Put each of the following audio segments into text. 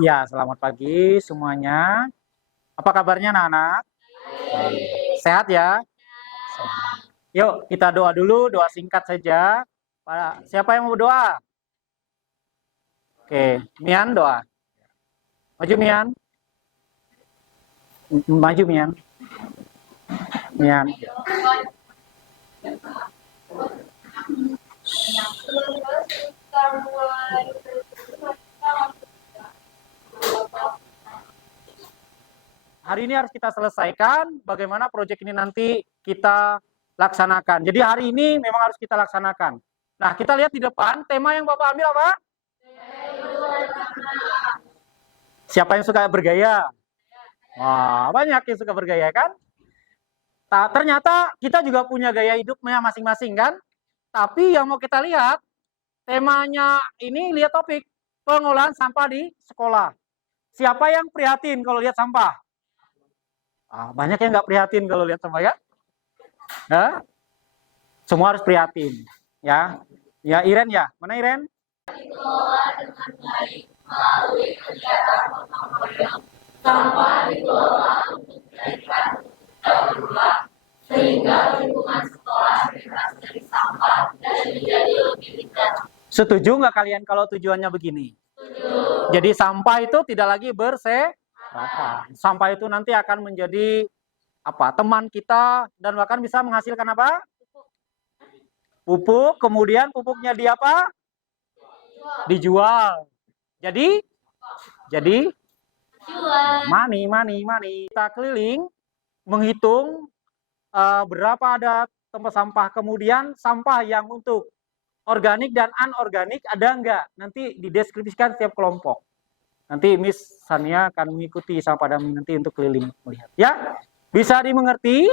Iya, selamat pagi semuanya. Apa kabarnya anak-anak? Sehat ya? Sehat. Yuk, kita doa dulu, doa singkat saja. Siapa yang mau berdoa? Oke, Mian doa. Maju Mian. Maju Mian. Mian. Hari ini harus kita selesaikan bagaimana proyek ini nanti kita laksanakan. Jadi hari ini memang harus kita laksanakan. Nah, kita lihat di depan, tema yang Bapak ambil apa? Siapa yang suka bergaya? Wah, banyak yang suka bergaya kan? Ternyata kita juga punya gaya hidupnya masing-masing kan? Tapi yang mau kita lihat, temanya ini lihat topik, pengolahan sampah di sekolah. Siapa yang prihatin kalau lihat sampah? Banyak yang nggak prihatin kalau lihat sampah ya? Hah? Semua harus prihatin. Ya, ya Iren ya, mana Iren? Sampah dikelola untuk dijadikan berulang sehingga lingkungan sekolah bebas dari sampah dan menjadi lebih bijak. Setuju nggak kalian kalau tujuannya begini? Setuju. Jadi sampah itu tidak lagi berserakan. Sampah itu nanti akan menjadi apa? Teman kita dan bahkan bisa menghasilkan apa? Pupuk. Kemudian pupuknya di apa? Dijual. Jadi money. Kita keliling menghitung berapa ada tempat sampah, kemudian sampah yang untuk organik dan anorganik ada enggak, nanti dideskripsikan setiap kelompok. Nanti Miss Sania akan mengikuti sama Padami nanti untuk keliling melihat. Ya, bisa dimengerti?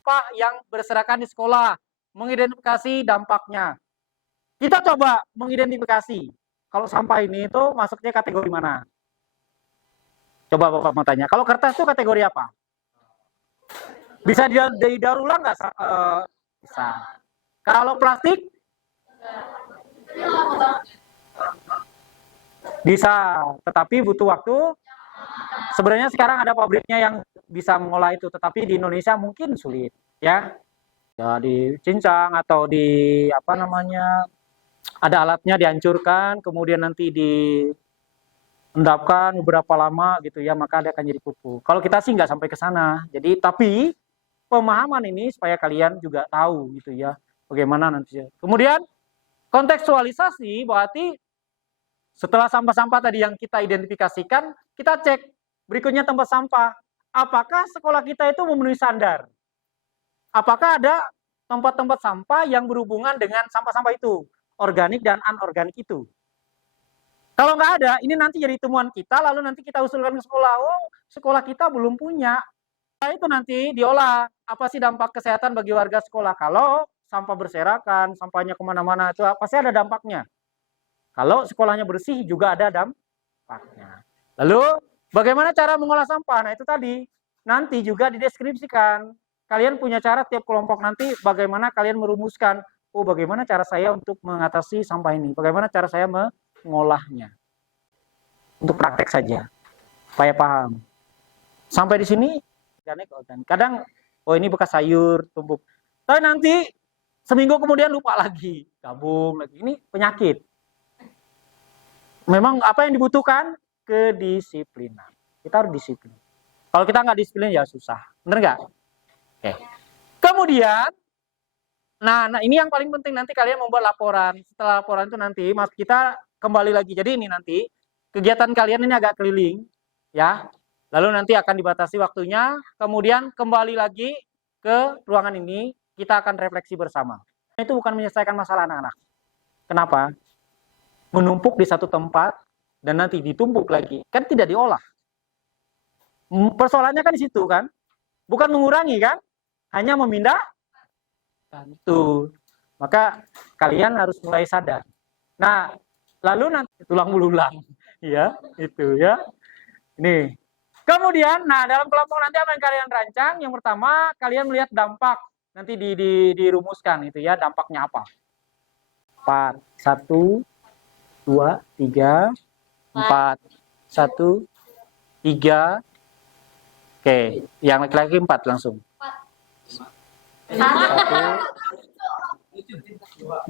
Sampah yang berserakan di sekolah, mengidentifikasi dampaknya. Kita coba mengidentifikasi kalau sampah ini itu masuknya kategori mana? Coba Bapak mau tanya. Kalau kertas itu kategori apa? Bisa didaur ulang nggak? Bisa. Kalau plastik? Bisa, tetapi butuh waktu. Sebenarnya sekarang ada pabriknya yang bisa mengolah itu, tetapi di Indonesia mungkin sulit, ya. Ya dicincang atau di apa namanya? Ada alatnya dihancurkan, kemudian nanti diendapkan beberapa lama gitu ya, maka dia akan jadi pupuk. Kalau kita sih nggak sampai ke sana. Jadi tapi pemahaman ini supaya kalian juga tahu gitu ya, bagaimana nanti. Kemudian kontekstualisasi berarti setelah sampah-sampah tadi yang kita identifikasikan, kita cek berikutnya tempat sampah. Apakah sekolah kita itu memenuhi standar? Apakah ada tempat-tempat sampah yang berhubungan dengan sampah-sampah itu, organik dan anorganik itu? Kalau nggak ada, ini nanti jadi temuan kita, lalu nanti kita usulkan ke sekolah. Oh, sekolah kita belum punya. Nah, itu nanti diolah. Apa sih dampak kesehatan bagi warga sekolah? Kalau sampah berserakan, sampahnya kemana-mana, itu pasti ada dampaknya. Kalau sekolahnya bersih juga ada dampaknya. Lalu, bagaimana cara mengolah sampah? Nah, itu tadi. Nanti juga dideskripsikan. Kalian punya cara tiap kelompok nanti bagaimana kalian merumuskan. Oh, bagaimana cara saya untuk mengatasi sampah ini? Bagaimana cara saya mengolahnya? Untuk praktek saja, supaya paham. Sampai di sini, kadang, oh ini bekas sayur, tumpuk. Tapi nanti seminggu kemudian lupa lagi, gabung lagi. Ini penyakit. Memang apa yang dibutuhkan? Kedisiplinan. Kita harus disiplin. Kalau kita nggak disiplin ya susah. Bener nggak? Oke. Kemudian, nah ini yang paling penting, nanti kalian membuat laporan. Setelah laporan itu nanti, mas kita kembali lagi. Jadi ini nanti kegiatan kalian ini agak keliling, ya. Lalu nanti akan dibatasi waktunya. Kemudian kembali lagi ke ruangan ini, kita akan refleksi bersama. Itu bukan menyelesaikan masalah anak-anak. Kenapa? Menumpuk di satu tempat dan nanti ditumpuk lagi, kan tidak diolah. Persoalannya kan di situ kan, bukan mengurangi kan, hanya memindah. Itu, maka kalian harus mulai sadar. Nah, lalu nanti tulang belulang, ya itu ya. Ini. Kemudian, nah dalam kelompok nanti apa yang kalian rancang? Yang pertama, kalian melihat dampak, nanti dirumuskan itu ya, dampaknya apa? 4, 1, 2, 3, 4. 1, 3. Oke, yang laki-laki 4 langsung. 1,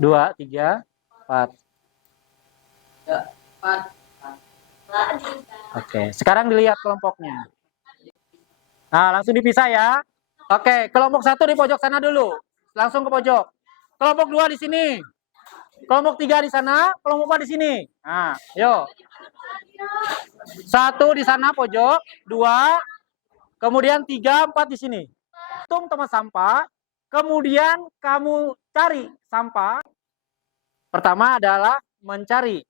2, 3, 4. Oke, sekarang dilihat kelompoknya. Nah, langsung dipisah ya. Oke, kelompok 1 di pojok sana dulu. Langsung ke pojok. Kelompok 2 di sini. Kelompok 3 di sana, kelompok 4 di sini. Nah, yuk. 1 di sana pojok, 2, kemudian 3, 4 di sini. Hitung tempat sampah, kemudian kamu cari sampah. Pertama adalah mencari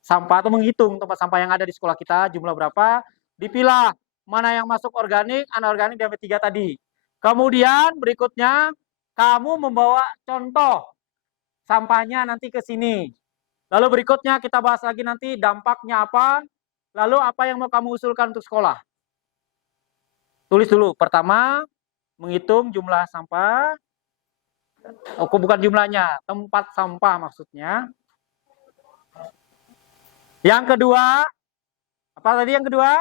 sampah atau menghitung tempat sampah yang ada di sekolah kita, jumlah berapa, dipilah mana yang masuk organik, anorganik, dan B3 tadi. Kemudian berikutnya kamu membawa contoh sampahnya nanti ke sini. Lalu berikutnya kita bahas lagi nanti dampaknya apa, lalu apa yang mau kamu usulkan untuk sekolah. Tulis dulu, pertama menghitung jumlah sampah, bukan jumlahnya, tempat sampah maksudnya. Yang kedua, apa tadi yang kedua?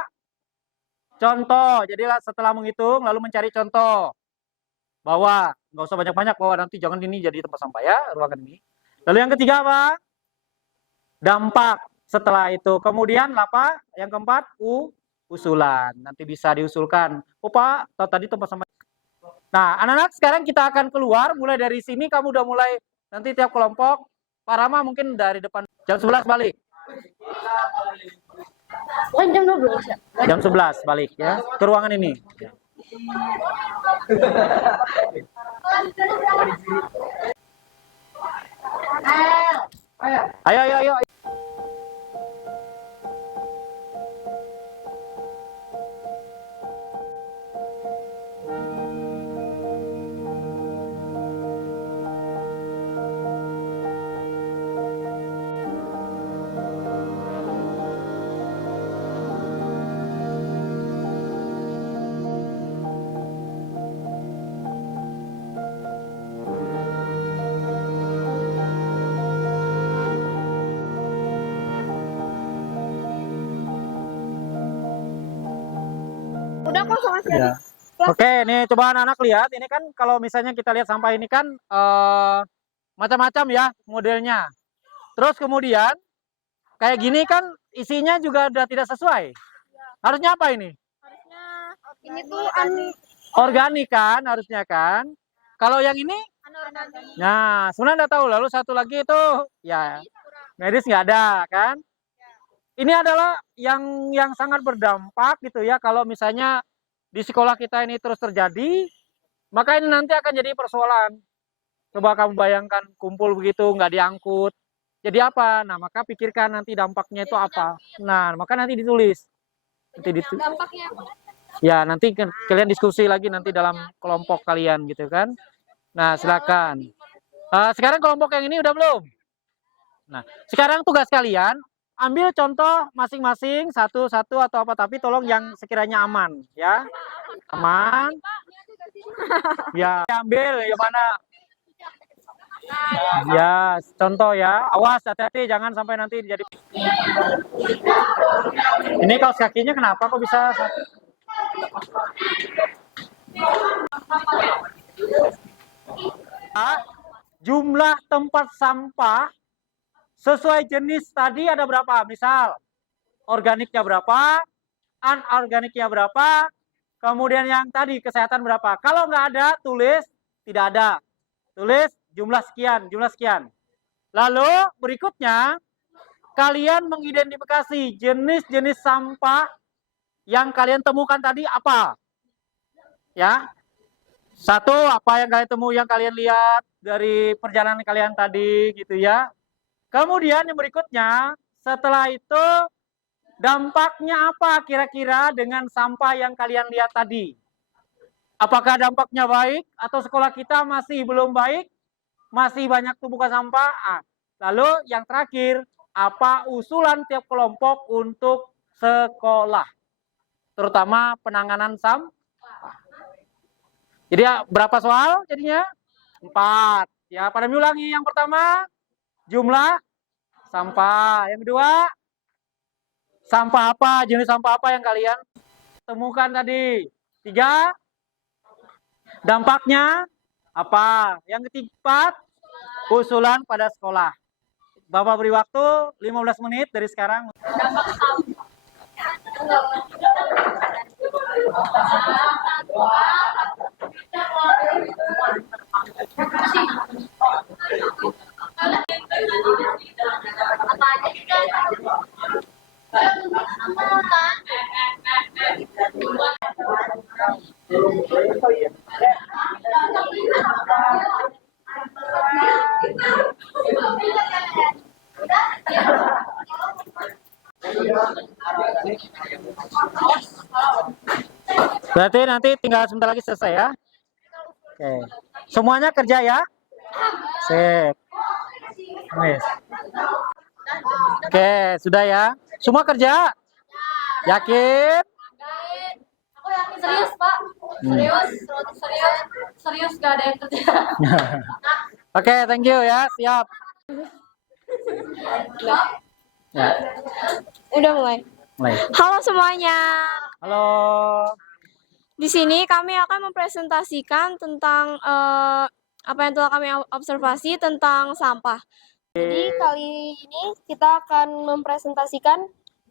Contoh, jadi setelah menghitung lalu mencari contoh. Bawa, nggak usah banyak-banyak, bawa nanti jangan ini jadi tempat sampah ya, ruangan ini. Lalu yang ketiga apa? Dampak. Setelah itu, kemudian apa? Yang keempat, usulan. Nanti bisa diusulkan. Oh Pak, tadi tempat sampah. Nah, anak-anak sekarang kita akan keluar, mulai dari sini kamu udah mulai, nanti tiap kelompok, Pak Rama mungkin dari depan, jam 11 balik. Jam 12 ya? Jam 11 balik ya, ke ruangan ini. Ayo, ayo, ayo. Udah kok sama sekali. Ya. Oke, nih coba anak-anak lihat. Ini kan kalau misalnya kita lihat sampah ini kan macam-macam ya modelnya. Terus kemudian kayak gini kan isinya juga udah tidak sesuai. Harusnya apa ini? Harusnya ini tuh Organik kan harusnya kan. Kalau yang ini? anorganik. Nah, sebenarnya nggak tahu. Lalu satu lagi itu ya medis nggak ada kan. Ini adalah yang sangat berdampak gitu ya kalau misalnya di sekolah kita ini terus terjadi, maka ini nanti akan jadi persoalan. Coba kamu bayangkan kumpul begitu nggak diangkut. Jadi apa? Nah, maka pikirkan nanti dampaknya itu apa. Nah, maka nanti ditulis. Dampaknya apa? Ya, nanti kalian diskusi lagi nanti dalam kelompok kalian gitu kan. Nah, silakan. Sekarang kelompok yang ini udah belum? Nah, sekarang tugas kalian ambil contoh masing-masing satu-satu atau apa, tapi tolong yang sekiranya aman ya. Aman. Ya, ambil yang mana? Ya, contoh ya. Awas hati-hati jangan sampai nanti jadi. Ini kaos kakinya kenapa kok bisa? Jumlah tempat sampah sesuai jenis tadi ada berapa? Misal organiknya berapa, anorganiknya berapa, kemudian yang tadi kesehatan berapa. Kalau nggak ada, tulis tidak ada. Tulis jumlah sekian, jumlah sekian. Lalu berikutnya, kalian mengidentifikasi jenis-jenis sampah yang kalian temukan tadi apa. Ya, satu apa yang kalian temu, yang kalian lihat dari perjalanan kalian tadi gitu ya. Kemudian yang berikutnya, setelah itu dampaknya apa kira-kira dengan sampah yang kalian lihat tadi? Apakah dampaknya baik atau sekolah kita masih belum baik? Masih banyak tumpukan sampah? Lalu yang terakhir, apa usulan tiap kelompok untuk sekolah? Terutama penanganan sampah. Jadi ya, berapa soal jadinya? 4. Ya, pada ulangi yang pertama, jumlah sampah. Yang kedua, Sampah apa, jenis sampah apa yang kalian temukan tadi? 3. Dampaknya apa? Yang keempat, usulan pada sekolah. Bapak beri waktu 15 menit dari sekarang. Berarti nanti tinggal sebentar lagi selesai ya. Oke. Semuanya kerja ya? Sip. Yes. Oke, sudah ya. Semua kerja? Yakin? Aku yakin serius, Pak. Serius gak ada yang kerja. Oke, thank you ya. Siap. Ya, Udah mulai. mulai. Halo semuanya. Halo. Di sini kami akan mempresentasikan tentang apa yang telah kami observasi tentang sampah. Jadi kali ini kita akan mempresentasikan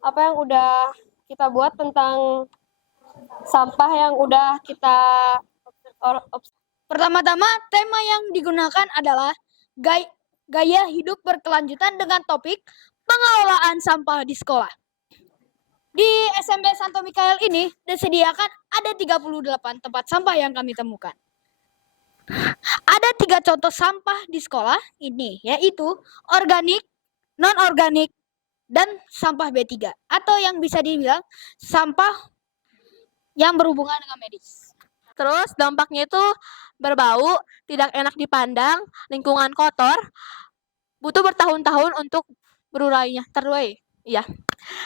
apa yang udah kita buat tentang sampah yang udah kita Pertama-tama, tema yang digunakan adalah gaya hidup berkelanjutan dengan topik pengelolaan sampah di sekolah. Di SMP Santo Mikael ini disediakan ada 38 tempat sampah yang kami temukan. Ada 3 contoh sampah di sekolah ini, yaitu organik, non-organik, dan sampah B3. Atau yang bisa dibilang sampah yang berhubungan dengan medis. Terus dampaknya itu berbau, tidak enak dipandang, lingkungan kotor, butuh bertahun-tahun untuk berurainya. Iya.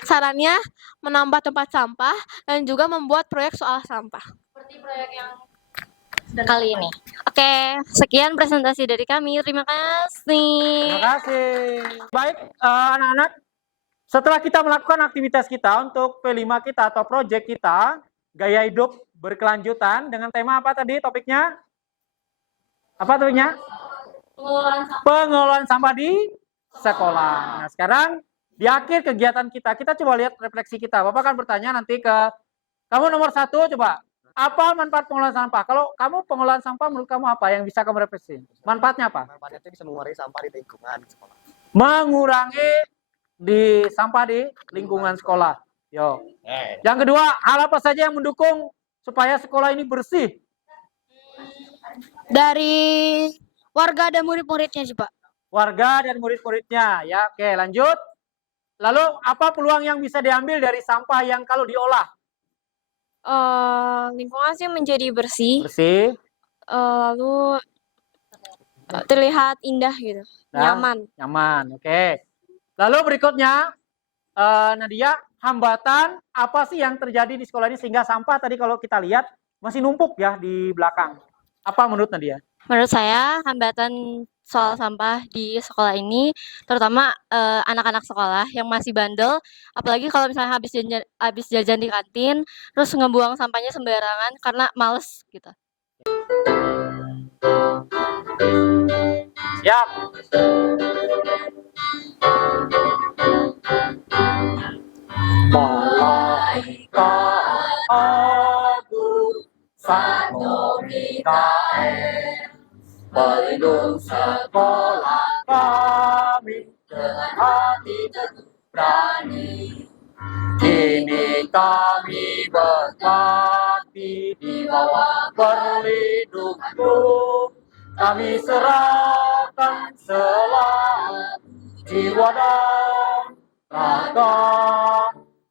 Sarannya menambah tempat sampah dan juga membuat proyek soal sampah. Seperti proyek yang kali ini. Oke, sekian presentasi dari kami. Terima kasih. Terima kasih. Baik, anak-anak. Setelah kita melakukan aktivitas kita untuk P5 kita atau proyek kita, gaya hidup berkelanjutan dengan tema apa tadi topiknya? Apa topiknya? Pengelolaan sampah di sekolah. Nah, sekarang di akhir kegiatan kita coba lihat refleksi kita. Bapak akan bertanya nanti ke kamu nomor 1, coba. Apa manfaat pengelolaan sampah? Kalau kamu pengelolaan sampah menurut kamu apa yang bisa kamu refleksi? Manfaatnya apa? Manfaatnya itu bisa mengurangi sampah di lingkungan sekolah. Mengurangi sampah di lingkungan sekolah. Yo. Yang kedua, hal apa saja yang mendukung supaya sekolah ini bersih? Dari warga dan murid-muridnya sih, Pak. Warga dan murid-muridnya. Ya, oke, lanjut. Lalu apa peluang yang bisa diambil dari sampah yang kalau diolah? Lingkungan sih menjadi bersih. Bersih. Lalu terlihat indah gitu. Nah, Nyaman. Nyaman, oke. Lalu berikutnya, Nadia, hambatan apa sih yang terjadi di sekolah ini sehingga sampah tadi kalau kita lihat masih numpuk ya di belakang? Apa menurut Nadia? Menurut saya, hambatan soal sampah di sekolah ini, terutama anak-anak sekolah yang masih bandel, apalagi kalau misalnya habis jajan di kantin, terus ngebuang sampahnya sembarangan karena males gitu. Siap. Malaikat agung Santo Mikael, pelindung sekolah kami dengan hati teguh berani. Kini kami berbakti di bawah perlindunganmu. Kami serahkan selalu jiwa dan raga.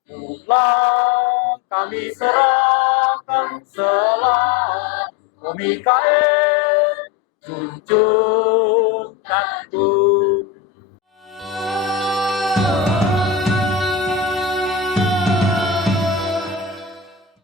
Tuhan kami serahkan selalu. Oh Mikael, junjung dan